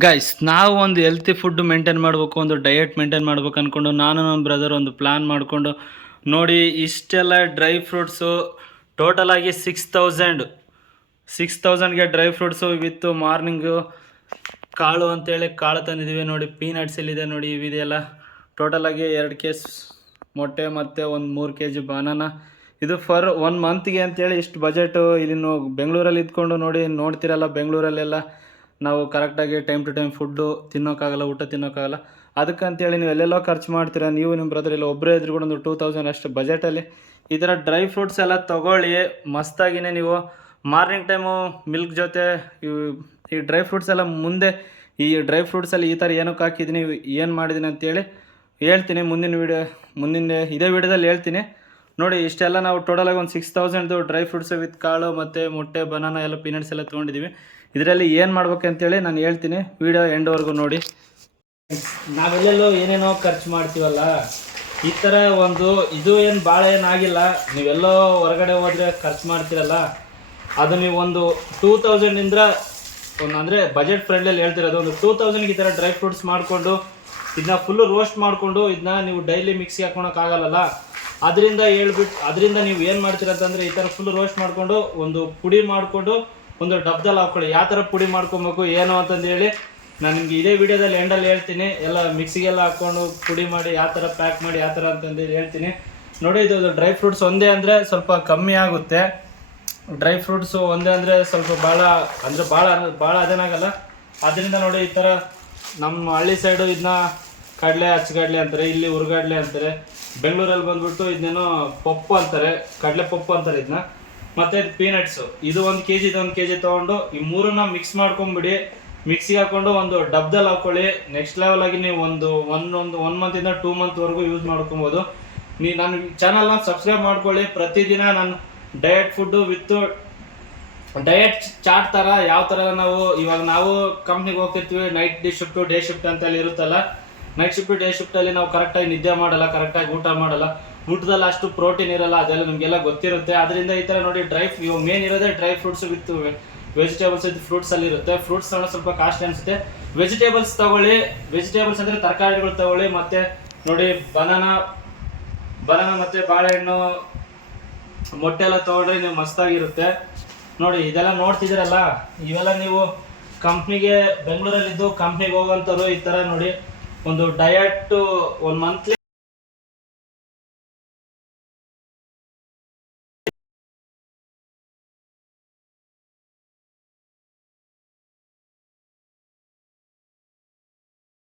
Guys ನಾವು ಒಂದು healthy food maintain ಮಾಡಬೇಕು, ಒಂದು ಡಯಟ್ ಮೇಂಟೈನ್ ಮಾಡ್ಬೇಕು ಅಂದ್ಕೊಂಡು ನಾನು ನಮ್ಮ ಬ್ರದರ್ ಒಂದು ಪ್ಲ್ಯಾನ್ ಮಾಡಿಕೊಂಡು ನೋಡಿ ಇಷ್ಟೆಲ್ಲ ಡ್ರೈ ಫ್ರೂಟ್ಸು ಟೋಟಲಾಗಿ 6,000ಗೆ ಡ್ರೈ ಫ್ರೂಟ್ಸು ವಿತ್ತು ಮಾರ್ನಿಂಗು ಕಾಳು ಅಂತೇಳಿ ಕಾಳು ತಂದಿದ್ದೀವಿ. ನೋಡಿ ಪೀನಟ್ಸ್ ಇಲ್ಲಿದೆ, ನೋಡಿ ಇವಿದೆಯಲ್ಲ. ಟೋಟಲಾಗಿ 2 ಕೇಸ್ ಮೊಟ್ಟೆ ಮತ್ತು ಒಂದು 3 kg ಬನಾನ. ಇದು ಫರ್ 1 ಮಂತ್ಗೆ ಅಂತೇಳಿ ಇಷ್ಟು ಬಜೆಟು. ಇಲ್ಲಿ ಬೆಂಗಳೂರಲ್ಲಿ ಇದ್ಕೊಂಡು ನೋಡ್ತಿರಲ್ಲ, ಬೆಂಗಳೂರಲ್ಲೆಲ್ಲ ನಾವು ಕರೆಕ್ಟಾಗಿ ಟೈಮ್ ಟು ಟೈಮ್ ಫುಡ್ಡು ತಿನ್ನೋಕ್ಕಾಗಲ್ಲ, ಊಟ ತಿನ್ನೋಕ್ಕಾಗಲ್ಲ. ಅದಕ್ಕಂತೇಳಿ ನೀವು ಎಲ್ಲೆಲ್ಲೋ ಖರ್ಚು ಮಾಡ್ತೀರಾ. ನೀವು ನಿಮ್ಮ ಬ್ರದರ್ ಇಲ್ಲ ಒಬ್ಬರೇ ಇದ್ರೂ ಕೂಡ ಒಂದು 2000 ಅಷ್ಟು ಬಜೆಟಲ್ಲಿ ಈ ಥರ ಡ್ರೈ ಫ್ರೂಟ್ಸ್ ಎಲ್ಲ ತೊಗೊಳ್ಳಿ. ಮಸ್ತಾಗಿಯೇ ನೀವು ಮಾರ್ನಿಂಗ್ ಟೈಮು ಮಿಲ್ಕ್ ಜೊತೆ ಈ ಡ್ರೈ ಫ್ರೂಟ್ಸ್ ಎಲ್ಲ ಮುಂದೆ ಈ ಡ್ರೈ ಫ್ರೂಟ್ಸಲ್ಲಿ ಈ ಥರ ಏನಕ್ಕೆ ಹಾಕಿದ್ದೀನಿ, ಏನು ಮಾಡಿದ್ದೀನಿ ಅಂತೇಳಿ ಹೇಳ್ತೀನಿ ಮುಂದಿನ ಇದೇ ವಿಡಿಯೋದಲ್ಲಿ ಹೇಳ್ತೀನಿ. ನೋಡಿ ಇಷ್ಟೆಲ್ಲ ನಾವು ಟೋಟಲಾಗಿ ಒಂದು 6,000 ಡ್ರೈ ಫ್ರೂಟ್ಸ್ ವಿತ್ ಕಾಳು ಮತ್ತು ಮೊಟ್ಟೆ ಬನಾನ ಎಲ್ಲ ಪೀನಟ್ಸ್ ಎಲ್ಲ ತೊಗೊಂಡಿದ್ದೀವಿ. ಇದರಲ್ಲಿ ಏನು ಮಾಡ್ಬೇಕಂತೇಳಿ ನಾನು ಹೇಳ್ತೀನಿ, ವಿಡಿಯೋ ಎಂಡ್ವರೆಗೂ ನೋಡಿ. ನಾವೆಲ್ಲೆಲ್ಲೋ ಏನೇನೋ ಖರ್ಚು ಮಾಡ್ತೀವಲ್ಲ, ಈ ಥರ ಒಂದು ಇದು ಏನು ಭಾಳ ಏನಾಗಿಲ್ಲ. ನೀವೆಲ್ಲೋ ಹೊರಗಡೆ ಹೋದರೆ ಖರ್ಚು ಮಾಡ್ತೀರಲ್ಲ, ಅದು ನೀವು ಒಂದು 2000ಇಂದ ಒಂದು ಅಂದರೆ ಬಜೆಟ್ ಫ್ರೆಂಡ್ಲಲ್ಲಿ ಹೇಳ್ತಿರೋದು, ಒಂದು 2000ಗೆ ಈ ಥರ ಡ್ರೈ ಫ್ರೂಟ್ಸ್ ಮಾಡಿಕೊಂಡು ಇದನ್ನ ಫುಲ್ಲು ರೋಸ್ಟ್ ಮಾಡಿಕೊಂಡು ಇದನ್ನ ನೀವು ಡೈಲಿ ಮಿಕ್ಸಿಗೆ ಹಾಕೊಳಕ್ಕಾಗಲ್ಲ. ಅದರಿಂದ ನೀವು ಏನು ಮಾಡ್ತೀರಂತಂದರೆ ಈ ಥರ ಫುಲ್ ರೋಸ್ಟ್ ಮಾಡಿಕೊಂಡು ಒಂದು ಪುಡಿ ಮಾಡಿಕೊಂಡು ಒಂದು ಡಬ್ದಲ್ಲಿ ಹಾಕ್ಕೊಳ್ಳಿ. ಯಾವ ಥರ ಪುಡಿ ಮಾಡ್ಕೊಬೇಕು ಏನು ಅಂತಂದೇಳಿ ನಾನು ನಿಮಗೆ ಇದೇ ವಿಡಿಯೋದಲ್ಲಿ ಎಂಡಲ್ಲಿ ಹೇಳ್ತೀನಿ. ಎಲ್ಲ ಮಿಕ್ಸಿಗೆಲ್ಲ ಹಾಕ್ಕೊಂಡು ಪುಡಿ ಮಾಡಿ ಯಾವ ಥರ ಪ್ಯಾಕ್ ಮಾಡಿ ಯಾವ ಥರ ಅಂತಂದೇಳಿ ಹೇಳ್ತೀನಿ. ನೋಡಿ ಇದು ಡ್ರೈ ಫ್ರೂಟ್ಸ್ ಒಂದೇ ಅಂದರೆ ಸ್ವಲ್ಪ ಕಮ್ಮಿ ಆಗುತ್ತೆ. ಡ್ರೈ ಫ್ರೂಟ್ಸು ಒಂದೇ ಅಂದರೆ ಸ್ವಲ್ಪ ಭಾಳ ಅದೇನಾಗಲ್ಲ. ಅದರಿಂದ ನೋಡಿ ಈ ಥರ ನಮ್ಮ ಹಳ್ಳಿ ಸೈಡು ಇದನ್ನ ಅಚ್ಚಗಡ್ಲೆ ಅಂತಾರೆ, ಇಲ್ಲಿ ಹುರ್ಗಡ್ಲೆ ಅಂತಾರೆ. ಬೆಂಗಳೂರಲ್ಲಿ ಬಂದ್ಬಿಟ್ಟು ಇದನ್ನೇನೋ ಪಪ್ಪು ಅಂತಾರೆ, ಕಡಲೆ ಪಪ್ಪು ಅಂತಾರೆ ಇದನ್ನ. ಮತ್ತು ಪೀನಟ್ಸು ಇದು 1 kg ಇದು 1 kg ತೊಗೊಂಡು ಈ ಮೂರನ್ನ ಮಿಕ್ಸ್ ಮಾಡ್ಕೊಂಬಿಡಿ. ಮಿಕ್ಸಿಗೆ ಹಾಕ್ಕೊಂಡು ಒಂದು ಡಬ್ದಲ್ಲಿ ಹಾಕ್ಕೊಳ್ಳಿ. ನೆಕ್ಸ್ಟ್ ಲೆವೆಲಾಗಿ ನೀವು ಒನ್ ಮಂತಿಂದ 2 ಮಂತ್ವರೆಗೂ ಯೂಸ್ ಮಾಡ್ಕೊಬೋದು. ನನ್ನ ಚಾನಲ್ನ ಸಬ್ಸ್ಕ್ರೈಬ್ ಮಾಡ್ಕೊಳ್ಳಿ. ಪ್ರತಿದಿನ ನಾನು ಡಯಟ್ ಫುಡ್ಡು ವಿತ್ತು ಡಯಟ್ ಚಾರ್ಟ್ ಥರ ಯಾವ ಥರ ನಾವು ಕಂಪ್ನಿಗೆ ಹೋಗ್ತಿರ್ತೀವಿ. ನೈಟ್ ಶಿಫ್ಟು ಡೇ ಶಿಫ್ಟ್ ಅಂತೇಳಿ ಇರುತ್ತಲ್ಲ. ನೈಟ್ ಶಿಫ್ಟು ಡೇ ಶಿಫ್ಟಲ್ಲಿ ನಾವು ಕರೆಕ್ಟಾಗಿ ನಿದ್ದೆ ಮಾಡಲ್ಲ, ಕರೆಕ್ಟಾಗಿ ಊಟ ಮಾಡಲ್ಲ. ಊಟದಲ್ಲಿ ಅಷ್ಟು ಪ್ರೋಟೀನ್ ಇರಲ್ಲ, ಅದೆಲ್ಲ ನಿಮಗೆಲ್ಲ ಗೊತ್ತಿರುತ್ತೆ. ಅದರಿಂದ ಈ ಥರ ನೋಡಿ ಇವಾಗ ಮೇನ್ ಇರೋದೇ dry fruits with vegetables with ಫ್ರೂಟ್ಸಲ್ಲಿ ಇರುತ್ತೆ. ಫ್ರೂಟ್ಸ್ ತಗೊಳ್ಳೋ ಸ್ವಲ್ಪ ಕಾಸ್ಟ್ಲಿ ಅನಿಸುತ್ತೆ. ವೆಜಿಟೇಬಲ್ಸ್ ತೊಗೊಳ್ಳಿ. ವೆಜಿಟೇಬಲ್ಸ್ ಅಂದರೆ ತರಕಾರಿಗಳು ತೊಗೊಳ್ಳಿ. ಮತ್ತು ನೋಡಿ ಬನಾನ ಮತ್ತು ಬಾಳೆಹಣ್ಣು ಮೊಟ್ಟೆ ಎಲ್ಲ ತೊಗೊಂಡ್ರೆ ನೀವು ಮಸ್ತಾಗಿರುತ್ತೆ. ನೋಡಿ ಇದೆಲ್ಲ ನೋಡ್ತಿದ್ದೀರಲ್ಲ, ಇವೆಲ್ಲ ನೀವು ಬೆಂಗಳೂರಲ್ಲಿದ್ದು ಕಂಪ್ನಿಗೆ ಹೋಗೋಂಥವ್ರು ಈ ಥರ ನೋಡಿ ಒಂದು ಡಯಟ್ 1 ಮಂತ್ಲಿ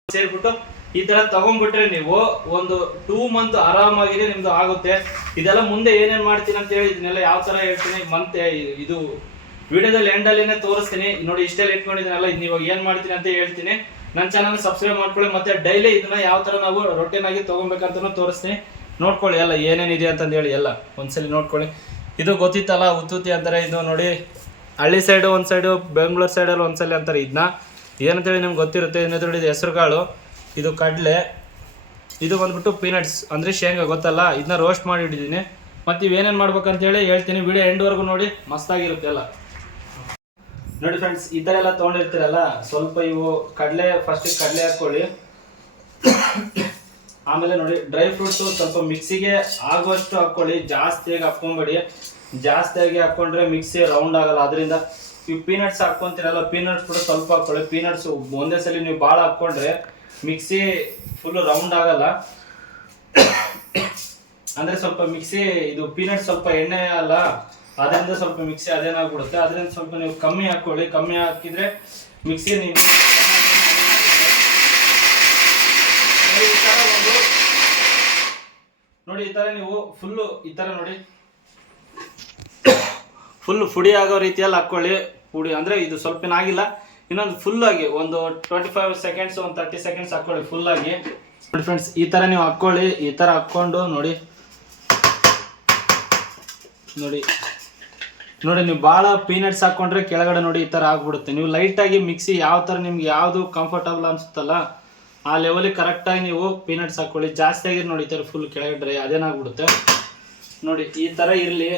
ಸೇರ್ಬಿಟ್ಟು ಈ ತರ ತಗೊಂಡ್ಬಿಟ್ರೆ ನೀವು ಒಂದು 2 ಮಂತ್ ಆರಾಮಾಗಿದೆ ನಿಮ್ದು ಆಗುತ್ತೆ. ಇದೆಲ್ಲ ಮುಂದೆ ಏನೇನ್ ಮಾಡ್ತೀನಿ ಅಂತ ಹೇಳಿ ಇದನ್ನೆಲ್ಲ ಯಾವ ತರ ಹೇಳ್ತೀನಿ ಮತ್ತೆ ಇದು ವಿಡಿಯೋದಲ್ಲಿ ಎಂಡಲ್ಲಿನೇ ತೋರಿಸ್ತೀನಿ. ನೋಡಿ ಇಷ್ಟೆಲ್ಲ ಇಟ್ಕೊಂಡಿದ್ದೀನಲ್ಲ, ಇದು ಇವಾಗ ಏನ್ ಮಾಡ್ತೀನಿ ಅಂತ ಹೇಳ್ತೀನಿ. ನನ್ನ ಚಾನಲ್ ಸಬ್ಸ್ಕ್ರೈಬ್ ಮಾಡ್ಕೊಳ್ಳಿ. ಮತ್ತೆ ಡೈಲಿ ಇದನ್ನ ಯಾವ ತರ ನಾವು ರೊಟೀನ್ ಆಗಿ ತಗೊಬೇಕಂತ ತೋರಿಸ್ತೀನಿ. ನೋಡ್ಕೊಳ್ಳಿ ಎಲ್ಲ ಏನೇನಿದೆ ಅಂತಂದು ಹೇಳಿ ಎಲ್ಲ ಒಂದ್ಸಲಿ ನೋಡ್ಕೊಳ್ಳಿ. ಇದು ಗೊತ್ತಿತ್ತಲ್ಲ, ಉತ್ತುತ್ತಿ ಅಂತಾರೆ. ಇದು ನೋಡಿ ಹಳ್ಳಿ ಸೈಡು ಒಂದು ಸೈಡು, ಬೆಂಗಳೂರು ಸೈಡಲ್ಲಿ ಒಂದ್ಸಲಿ ಅಂತಾರೆ. ಇದನ್ನ ಏನಂತೇಳಿ ನಿಮ್ಗೆ ಗೊತ್ತಿರುತ್ತೆ. ಇನ್ನೊಂದು ಇದು ಹೆಸರುಕಾಳು, ಇದು ಕಡಲೆ, ಇದು ಬಂದ್ಬಿಟ್ಟು ಪೀನಟ್ಸ್ ಅಂದರೆ ಶೇಂಗಾ, ಗೊತ್ತಲ್ಲ. ಇದನ್ನ ರೋಸ್ಟ್ ಮಾಡಿ ಇಟ್ಟಿದ್ದೀನಿ. ಮತ್ತು ಇವೇನೇನು ಮಾಡ್ಬೇಕಂತೇಳಿ ಹೇಳ್ತೀನಿ. ವಿಡಿಯೋ ಎಂಡ್ವರೆಗೂ ನೋಡಿ, ಮಸ್ತಾಗಿರುತ್ತೆ ಎಲ್ಲ. ನೋಡಿ ಫ್ರೆಂಡ್ಸ್, ಈ ಥರ ಎಲ್ಲ ತೊಗೊಂಡಿರ್ತೀರಲ್ಲ, ಸ್ವಲ್ಪ ಇವು ಫಸ್ಟಿಗೆ ಕಡಲೆ ಹಾಕ್ಕೊಳ್ಳಿ. ಆಮೇಲೆ ನೋಡಿ ಡ್ರೈ ಫ್ರೂಟ್ಸು ಸ್ವಲ್ಪ ಮಿಕ್ಸಿಗೆ ಆಗುವಷ್ಟು ಹಾಕ್ಕೊಳ್ಳಿ. ಜಾಸ್ತಿಯಾಗಿ ಹಾಕ್ಕೊಂಬೇಡಿ. ಜಾಸ್ತಿಯಾಗಿ ಹಾಕ್ಕೊಂಡ್ರೆ ಮಿಕ್ಸಿ ರೌಂಡ್ ಆಗಲ್ಲ. ಅದರಿಂದ ಈ ಪೀನಟ್ಸ್ ಹಾಕ್ಕೊಂತೀರಲ್ಲ, ಪೀನಟ್ಸ್ ಕೂಡ ಸ್ವಲ್ಪ ಹಾಕ್ಕೊಳ್ಳಿ. ಪೀನಟ್ಸ್ ಒಂದೇ ಸಲ ನೀವು ಭಾಳ ಹಾಕ್ಕೊಂಡ್ರೆ ಮಿಕ್ಸಿ ಫುಲ್ ರೌಂಡ್ ಆಗಲ್ಲ. ಅಂದರೆ ಸ್ವಲ್ಪ ಮಿಕ್ಸಿ ಇದು ಪೀನಟ್ಸ್ ಸ್ವಲ್ಪ ಎಣ್ಣೆ ಅಲ್ಲ, ಅದರಿಂದ ಸ್ವಲ್ಪ ಮಿಕ್ಸಿ ಅದೇನಾಗ್ಬಿಡುತ್ತೆ. ಅದರಿಂದ ಸ್ವಲ್ಪ ನೀವು ಕಮ್ಮಿ ಹಾಕ್ಕೊಳ್ಳಿ. ಕಮ್ಮಿ ಹಾಕಿದ್ರೆ ಮಿಕ್ಸಿ ನೀವು ನೋಡಿ ಈ ಥರ ನೀವು ಫುಲ್ಲು ಈ ಥರ ನೋಡಿ ಫುಲ್ ಪುಡಿ ಆಗೋ ರೀತಿಯಲ್ಲಿ ಹಾಕ್ಕೊಳ್ಳಿ. ಪುಡಿ ಅಂದರೆ ಇದು ಸ್ವಲ್ಪ ಆಗಿಲ್ಲ, ಇನ್ನೊಂದು ಫುಲ್ಲಾಗಿ ಒಂದು 25 ಸೆಕೆಂಡ್ಸ್, ಒಂದು 30 ಸೆಕೆಂಡ್ಸ್ ಹಾಕ್ಕೊಳ್ಳಿ ಫುಲ್ಲಾಗಿ. ನೋಡಿ ಫ್ರೆಂಡ್ಸ್, ಈ ಥರ ನೀವು ಹಾಕ್ಕೊಳ್ಳಿ. ಈ ಥರ ಹಾಕ್ಕೊಂಡು ನೋಡಿ ನೀವು ಭಾಳ ಪೀನಟ್ಸ್ ಹಾಕ್ಕೊಂಡ್ರೆ ಕೆಳಗಡೆ ನೋಡಿ ಈ ಥರ ಆಗ್ಬಿಡುತ್ತೆ. ನೀವು ಲೈಟಾಗಿ ಮಿಕ್ಸಿ ಯಾವ ಥರ ನಿಮ್ಗೆ ಯಾವುದು ಕಂಫರ್ಟಬಲ್ ಅನಿಸುತ್ತಲ್ಲ ಆ ಲೆವೆಲಿಗೆ ಕರೆಕ್ಟಾಗಿ ನೀವು ಪೀನಟ್ಸ್ ಹಾಕ್ಕೊಳ್ಳಿ. ಜಾಸ್ತಿ ಆಗಿರೋ ನೋಡಿ ಈ ಥರ ಫುಲ್ ಕೆಳಗಡೆ ಅದೇನಾಗ್ಬಿಡುತ್ತೆ. ನೋಡಿ ಈ ಥರ ಇರಲಿ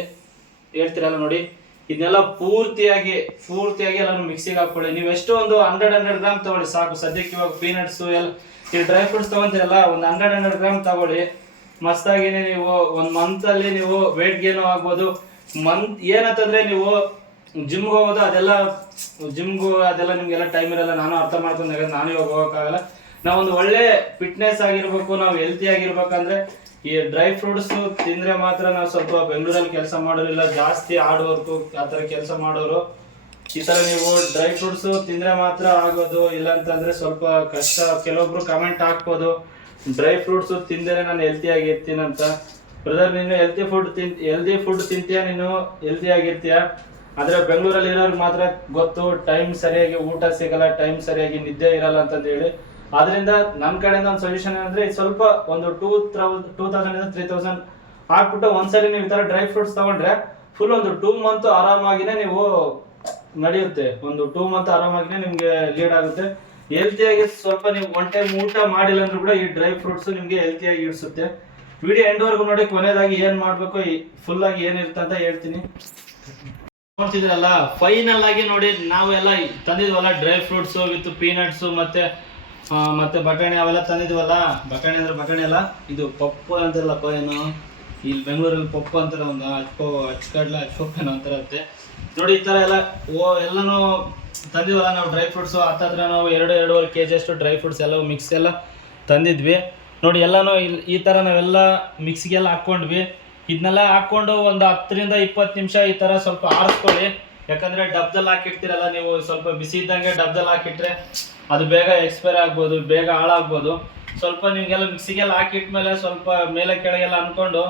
ಹೇಳ್ತೀರಲ್ಲ. ನೋಡಿ ಇದನ್ನೆಲ್ಲ ಪೂರ್ತಿಯಾಗಿ ಎಲ್ಲಾನು ಮಿಕ್ಸಿಗೆ ಹಾಕೊಳ್ಳಿ. ನೀವು ಎಷ್ಟು ಒಂದು 100 ಗ್ರಾಮ್ ತಗೊಳ್ಳಿ ಸಾಕು. ಸದ್ಯಕ್ಕೆ ಇವಾಗ ಪೀನಟ್ಸ್ ಎಲ್ಲ ಈ ಡ್ರೈ ಫ್ರೂಟ್ಸ್ ತಗೊಂತೀರಲ್ಲ, ಒಂದು 100 ಗ್ರಾಮ್ ತಗೊಳ್ಳಿ. ಮಸ್ತಾಗಿನೇ ನೀವು ಒಂದು ಮಂತ್ ಅಲ್ಲಿ ನೀವು ವೇಟ್ ಗೇನ್ ಆಗ್ಬೋದು. ಏನಂತಂದ್ರೆ ನೀವು ಜಿಮ್ಗೆ ಹೋಗೋದು ಅದೆಲ್ಲ ನಿಮ್ಗೆಲ್ಲ ಟೈಮ್ ಇರಲ್ಲ. ನಾನು ಅರ್ಥ ಮಾಡ್ಕೊಂಡಾಗ ನಾನು ಇವಾಗ ಹೋಗೋಕ್ಕಾಗಲ್ಲ. ನಾವೊಂದು ಒಳ್ಳೆ ಫಿಟ್ನೆಸ್ ಆಗಿರ್ಬೇಕು, ನಾವು ಹೆಲ್ತಿ ಆಗಿರ್ಬೇಕಂದ್ರೆ ಈ ಡ್ರೈ ಫ್ರೂಟ್ಸ್ ತಿಂದ್ರೆ ಮಾತ್ರ. ನಾವು ಸ್ವಲ್ಪ ಬೆಂಗಳೂರಲ್ಲಿ ಕೆಲಸ ಮಾಡೋರಿಲ್ಲ, ಜಾಸ್ತಿ ಹಾರ್ಡ್ ವರ್ಕು ಆ ಥರ ಕೆಲಸ ಮಾಡೋರು, ಈ ಥರ ನೀವು ಡ್ರೈ ಫ್ರೂಟ್ಸ್ ತಿಂದ್ರೆ ಮಾತ್ರ ಆಗೋದು. ಇಲ್ಲ ಅಂತಂದ್ರೆ ಸ್ವಲ್ಪ ಕಷ್ಟ. ಕೆಲವೊಬ್ರು ಕಮೆಂಟ್ ಹಾಕ್ಬೋದು, ಡ್ರೈ ಫ್ರೂಟ್ಸ್ ತಿಂದರೆ ನಾನು ಹೆಲ್ತಿ ಆಗಿರ್ತೀನಂತ. ಬ್ರದರ್, ನೀನು ಹೆಲ್ದಿ ಫುಡ್ ತಿಂತೀಯ, ನೀನು ಹೆಲ್ತಿ ಆಗಿರ್ತೀಯ. ಆದ್ರೆ ಬೆಂಗಳೂರಲ್ಲಿ ಇರೋರ್ಗೆ ಮಾತ್ರ ಗೊತ್ತು, ಟೈಮ್ ಸರಿಯಾಗಿ ಊಟ ಸಿಗಲ್ಲ, ಟೈಮ್ ಸರಿಯಾಗಿ ನಿದ್ದೆ ಇರಲ್ಲ ಅಂತಂದು ಹೇಳಿ. ಆದ್ರಿಂದ ನನ್ನ ಕಡೆಯಿಂದ ಒಂದು ಸೊಲ್ಯೂಷನ್ ಏನಂದ್ರೆ, ಸ್ವಲ್ಪ ಒಂದು 2000 3000 ಹಾಕ್ಬಿಟ್ಟು ಒಂದ್ಸರಿ ನೀವು ಈ ತರ ಡ್ರೈ ಫ್ರೂಟ್ಸ್ ತಗೊಂಡ್ರೆ ಫುಲ್ ಒಂದು 2 ಮಂತ್ ಆರಾಮಾಗಿನೇ ನೀವು ನಡೆಯುತ್ತೆ. ಒಂದು 2 ಮಂತ್ ಆರಾಮಾಗಿನೇ ನಿಮ್ಗೆ ಲೀಡ್ ಆಗುತ್ತೆ. ಹೆಲ್ತಿಯಾಗಿ ಸ್ವಲ್ಪ ನೀವು ಒನ್ ಟೈಮ್ ಊಟ ಮಾಡಿಲ್ಲ ಅಂದ್ರೂ ಕೂಡ ಈ ಡ್ರೈ ಫ್ರೂಟ್ಸ್ ನಿಮ್ಗೆ ಹೆಲ್ತಿಯಾಗಿ ಇಡಿಸುತ್ತೆ. ವಿಡಿಯೋ ಎಂಡ್ವರೆಗೂ ನೋಡಿ, ಕೊನೆಯದಾಗಿ ಏನ್ ಮಾಡ್ಬೇಕು, ಫುಲ್ ಆಗಿ ಏನಿರುತ್ತೆ ಅಂತ ಹೇಳ್ತೀನಿ. ನೋಡ್ತಿದ್ರಲ್ಲ, ಫೈನಲ್ ಆಗಿ ನೋಡಿ, ನಾವೆಲ್ಲ ತಂದಿದ್ವಲ್ಲ ಡ್ರೈ ಫ್ರೂಟ್ಸ್ ವಿತ್ ಪೀನಟ್ಸ್ ಮತ್ತೆ ಬಟಾಣಿ ಅವೆಲ್ಲ ತಂದಿದ್ವಲ್ಲ. ಬಟಾಣಿ ಅಂದ್ರೆ ಬಟಾಣಿ ಅಲ್ಲ, ಇದು ಪಪ್ಪು ಅಂತಾರಲ್ಲಪ್ಪ, ಏನು ಇಲ್ಲಿ ಬೆಂಗಳೂರಲ್ಲಿ ಪಪ್ಪು ಅಂತಾರೆ, ಒಂದು ಹಚ್ಕಡ್ಲ ಹಚ್ಕೊಪ್ಪೇನೋ ಅಂತಾರ ಅಂತೆ ನೋಡಿ. ಈ ತರ ಎಲ್ಲಾನು ತಂದಿದ್ವಲ್ಲ ನಾವು ಡ್ರೈ ಫ್ರೂಟ್ಸ್. ಹತ್ತತ್ರ ನಾವು 2-2.5 kg ಅಷ್ಟು ಡ್ರೈ ಫ್ರೂಟ್ಸ್ ಎಲ್ಲ ಮಿಕ್ಸ್ ಎಲ್ಲ ತಂದಿದ್ವಿ ನೋಡಿ. ಎಲ್ಲಾನು ಈ ತರ ನಾವೆಲ್ಲ ಮಿಕ್ಸಿಗೆಲ್ಲ ಹಾಕ್ಕೊಂಡ್ವಿ. ಇದನ್ನೆಲ್ಲ ಹಾಕೊಂಡು ಒಂದು 10-20 ನಿಮಿಷ ಈ ತರ ಸ್ವಲ್ಪ ಆರಿಸ್ಕೊಳ್ಳಿ. ಯಾಕಂದ್ರೆ ಡಬ್ದಲ್ಲಿ ಹಾಕಿರ್ತೀರಲ್ಲ ನೀವು, ಸ್ವಲ್ಪ ಬಿಸಿ ಇದ್ದಂಗೆ ಡಬ್ದಲ್ಲಿ ಹಾಕಿಟ್ರೆ ಅದು ಬೇಗ ಎಕ್ಸ್ಪೈರ್ ಆಗ್ಬೋದು, ಬೇಗ ಹಾಳಾಗ್ಬೋದು. ಸ್ವಲ್ಪ ನಿಮಗೆಲ್ಲ ಮಿಕ್ಸಿಗೆಲ್ಲ ಹಾಕಿಟ್ಮೇಲೆ ಸ್ವಲ್ಪ ಮೇಲೆ ಕೆಳಗೆಲ್ಲ ಅನ್ಕೊಂಡು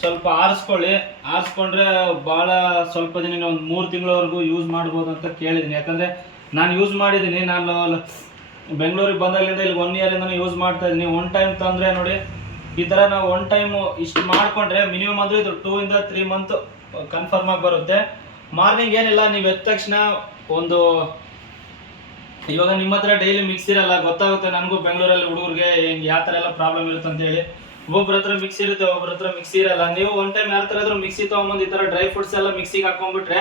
ಸ್ವಲ್ಪ ಆರಿಸ್ಕೊಂಡ್ರೆ ಭಾಳ ಸ್ವಲ್ಪ ದಿನ, ಒಂದು 3 ತಿಂಗಳವರೆಗೂ ಯೂಸ್ ಮಾಡ್ಬೋದು ಅಂತ ಕೇಳಿದ್ದೀನಿ. ಯಾಕಂದರೆ ನಾನು ಯೂಸ್ ಮಾಡಿದ್ದೀನಿ. ನಾನು ಬೆಂಗಳೂರಿಗೆ ಬಂದಾಗಲಿಂದ ಇಲ್ಲಿ 1 year ಇಂದ ಯೂಸ್ ಮಾಡ್ತಾ ಇದ್ದೀನಿ. 1 ಟೈಮ್ ತಂದರೆ ನೋಡಿ, ಈ ಥರ ನಾವು 1 ಟೈಮು ಇಷ್ಟು ಮಾಡಿಕೊಂಡ್ರೆ ಮಿನಿಮಮ್ ಅಂದರೆ ಇದು 2-3 ಮಂತ್ ಕನ್ಫರ್ಮ್ ಆಗಿ ಬರುತ್ತೆ. ಮಾರ್ನಿಂಗ್ ಏನಿಲ್ಲ, ನೀವು ಎದ್ದ ತಕ್ಷಣ ಒಂದು, ಇವಾಗ ನಿಮ್ಮ ಹತ್ರ ಡೈಲಿ ಮಿಕ್ಸಿ ಇರಲ್ಲ, ಗೊತ್ತಾಗುತ್ತೆ ನನಗೂ ಬೆಂಗಳೂರಲ್ಲಿ ಹುಡುಗರಿಗೆ ಯಾವ ಥರ ಎಲ್ಲ ಪ್ರಾಬ್ಲಮ್ ಇರುತ್ತೆ ಅಂತ ಹೇಳಿ. ಒಬ್ಬೊಬ್ರ ಹತ್ರ ಮಿಕ್ಸಿ ಇರುತ್ತೆ, ಒಬ್ಬರ ಹತ್ರ ಮಿಕ್ಸಿ ಇರಲ್ಲ. ನೀವು 1 ಟೈಮ್ ಯಾರ ಥರ ಮಿಕ್ಸಿ ತೊಗೊಂಬಂದು ಈ ಥರ ಡ್ರೈ ಫ್ರೂಟ್ಸ್ ಎಲ್ಲ ಮಿಕ್ಸಿಗೆ ಹಾಕೊಂಡ್ಬಿಟ್ರೆ,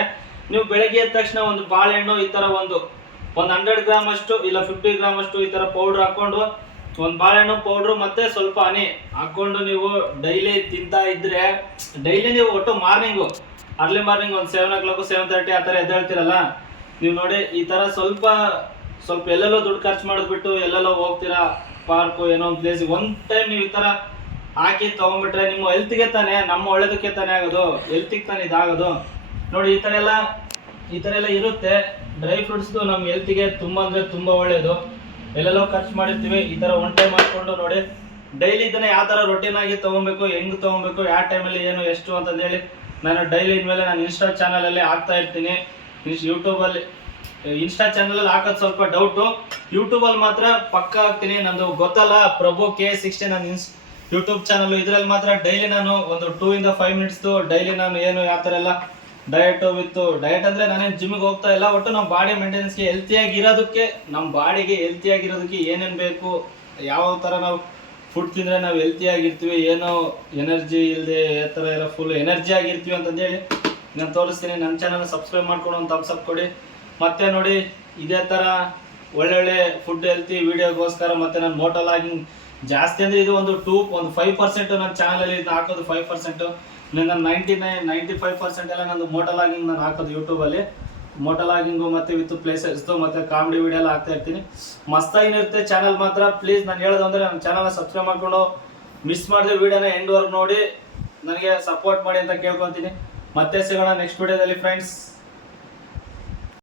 ನೀವು ಬೆಳಗ್ಗೆ ಎದ್ದ ತಕ್ಷಣ ಒಂದು ಬಾಳೆಹಣ್ಣು ಈ ಥರ ಒಂದು 100 ಗ್ರಾಮ್ ಅಷ್ಟು ಇಲ್ಲ 50 ಗ್ರಾಮ್ ಅಷ್ಟು ಈ ಥರ ಪೌಡ್ರ್ ಹಾಕ್ಕೊಂಡು, ಒಂದು ಬಾಳೆಹಣ್ಣು ಪೌಡ್ರು ಮತ್ತೆ ಸ್ವಲ್ಪ ಹನಿ ಹಾಕ್ಕೊಂಡು ನೀವು ಡೈಲಿ ತಿಂತಾ ಇದ್ರೆ, ಡೈಲಿ ನೀವು ಒಟ್ಟು ಅರ್ಲಿ ಮಾರ್ನಿಂಗ್ ಒಂದು 7 o'clock 7:30 ಆ ಥರ ಎದ್ದೇಳ್ತೀರಲ್ಲ ನೀವು ನೋಡಿ, ಈ ಥರ ಸ್ವಲ್ಪ ಎಲ್ಲೆಲ್ಲೋ ದುಡ್ಡು ಖರ್ಚು ಮಾಡಿದ್ಬಿಟ್ಟು ಎಲ್ಲೆಲ್ಲೋ ಹೋಗ್ತೀರಾ ಪಾರ್ಕು ಏನೋ ಒಂದು ಪ್ಲೇಸಿಗೆ, 1 ಟೈಮ್ ನೀವು ಈ ಥರ ಹಾಕಿ ತೊಗೊಂಡ್ಬಿಟ್ರೆ ನಿಮ್ಮ ಹೆಲ್ತ್ಗೆ ತಾನೇ, ನಮ್ಮ ಒಳ್ಳೇದಕ್ಕೆ ತಾನೇ ಆಗೋದು, ಹೆಲ್ತಿಗೆ ತಾನೇ ಇದಾಗೋದು ನೋಡಿ. ಈ ಥರ ಎಲ್ಲ ಇರುತ್ತೆ. ಡ್ರೈ ಫ್ರೂಟ್ಸ್ದು ನಮ್ಮ ಹೆಲ್ತಿಗೆ ತುಂಬ ಅಂದರೆ ತುಂಬ ಒಳ್ಳೆಯದು. ಎಲ್ಲೆಲ್ಲೋ ಖರ್ಚು ಮಾಡಿರ್ತೀವಿ, ಈ ಥರ 1 ಟೈಮ್ ಹಾಕ್ಕೊಂಡು ನೋಡಿ, ಡೈಲಿ ಇದನ್ನು ಯಾವ ಥರ ರೊಟೀನ್ ಆಗಿ ತೊಗೊಬೇಕು, ಹೆಂಗೆ ತೊಗೊಬೇಕು, ಯಾವ ಟೈಮಲ್ಲಿ ಏನು ಎಷ್ಟು ಅಂತಂದೇಳಿ ನಾನು ಡೈಲಿ ಇನ್ಮೇಲೆ ನಾನು ಇನ್ಸ್ಟಾ ಚಾನಲಲ್ಲಿ ಹಾಕ್ತಾ ಇರ್ತೀನಿ. ಯೂಟ್ಯೂಬಲ್ಲಿ ಇನ್ಸ್ಟಾ ಚಾನಲಲ್ಲಿ ಹಾಕೋದು ಸ್ವಲ್ಪ ಡೌಟು, ಯೂಟ್ಯೂಬಲ್ಲಿ ಮಾತ್ರ ಪಕ್ಕ ಹಾಕ್ತೀನಿ. ನಂದು ಗೊತ್ತಲ್ಲ, ಪ್ರಭು K16 ನನ್ನ ಯೂಟ್ಯೂಬ್ ಚಾನಲ್. ಇದರಲ್ಲಿ ಮಾತ್ರ ಡೈಲಿ ನಾನು ಒಂದು 2-5 ಮಿನಿಟ್ಸ್ದು ಡೈಲಿ ನಾನು ಏನು ಯಾವ ಥರ ಎಲ್ಲ ಡಯಟ್ ಅಂದರೆ ನಾನೇನು ಜಿಮ್ಮಿಗೆ ಹೋಗ್ತಾ ಇಲ್ಲ, ಒಟ್ಟು ನಮ್ಮ ಬಾಡಿ ಮೇಂಟೆನೆನ್ಸ್ಗೆ ಹೆಲ್ತಿಯಾಗಿರೋದಕ್ಕೆ, ನಮ್ಮ ಬಾಡಿಗೆ ಹೆಲ್ತಿಯಾಗಿರೋದಕ್ಕೆ ಏನೇನು ಬೇಕು, ಯಾವ ಥರ ನಾವು ಫುಡ್ ತಿಂದರೆ ನಾವು ಹೆಲ್ತಿಯಾಗಿರ್ತೀವಿ, ಏನೋ ಎನರ್ಜಿ ಇಲ್ಲದೆ ಯಾವ ಥರ ಎಲ್ಲ ಫುಲ್ ಎನರ್ಜಿ ಆಗಿರ್ತೀವಿ ಅಂತಂದೇಳಿ ನಾನು ತೋರಿಸ್ತೀನಿ. ನನ್ನ ಚಾನಲ್ ಸಬ್ಸ್ಕ್ರೈಬ್ ಮಾಡ್ಕೊಂಡು ಒಂದು ಥಮ್ಸ್ ಅಪ್ ಕೊಡಿ. ಮತ್ತೆ ನೋಡಿ, ಇದೇ ಥರ ಒಳ್ಳೊಳ್ಳೆ ಫುಡ್ ಹೆಲ್ತಿ ವೀಡಿಯೋಗೋಸ್ಕರ ಮತ್ತೆ ನಾನು ಮೋಟೋ ಲಾಗಿಂಗ್ ಜಾಸ್ತಿ ಅಂದರೆ ಇದು ಒಂದು 5% ನನ್ನ ಚಾನಲಲ್ಲಿ ಹಾಕೋದು 5%. ನನ್ನ 95% ಎಲ್ಲ ನಂದು ಮೋಟೋ ಲಾಗಿಂಗ್ ನಾನು ಹಾಕೋದು ಯೂಟ್ಯೂಬಲ್ಲಿ. ಮೋಟೋ ಲಾಗಿಂಗು ಮತ್ತು ವಿತ್ ಪ್ಲೇಸಸ್ದು ಮತ್ತು ಕಾಮಿಡಿ ವಿಡಿಯೋ ಎಲ್ಲ ಹಾಕ್ತಾ ಇರ್ತೀನಿ. ಮಸ್ತಾಗಿರುತ್ತೆ ಚಾನಲ್ ಮಾತ್ರ. ಪ್ಲೀಸ್ ನಾನು ಹೇಳೋದು ಅಂದರೆ ನನ್ನ ಚಾನಲ್ನ ಸಬ್ಸ್ಕ್ರೈಬ್ ಮಾಡಿಕೊಂಡು ಮಿಸ್ ಮಾಡಿದೆ ವಿಡಿಯೋನ ಎಂಡ್ವರೆಗೂ ನೋಡಿ ನನಗೆ ಸಪೋರ್ಟ್ ಮಾಡಿ ಅಂತ ಕೇಳ್ಕೊತೀನಿ. ಮತ್ತೆ ಸಿಗೋಣ ನೆಕ್ಸ್ಟ್ ವಿಡಿಯೋದಲ್ಲಿ ಫ್ರೆಂಡ್ಸ್.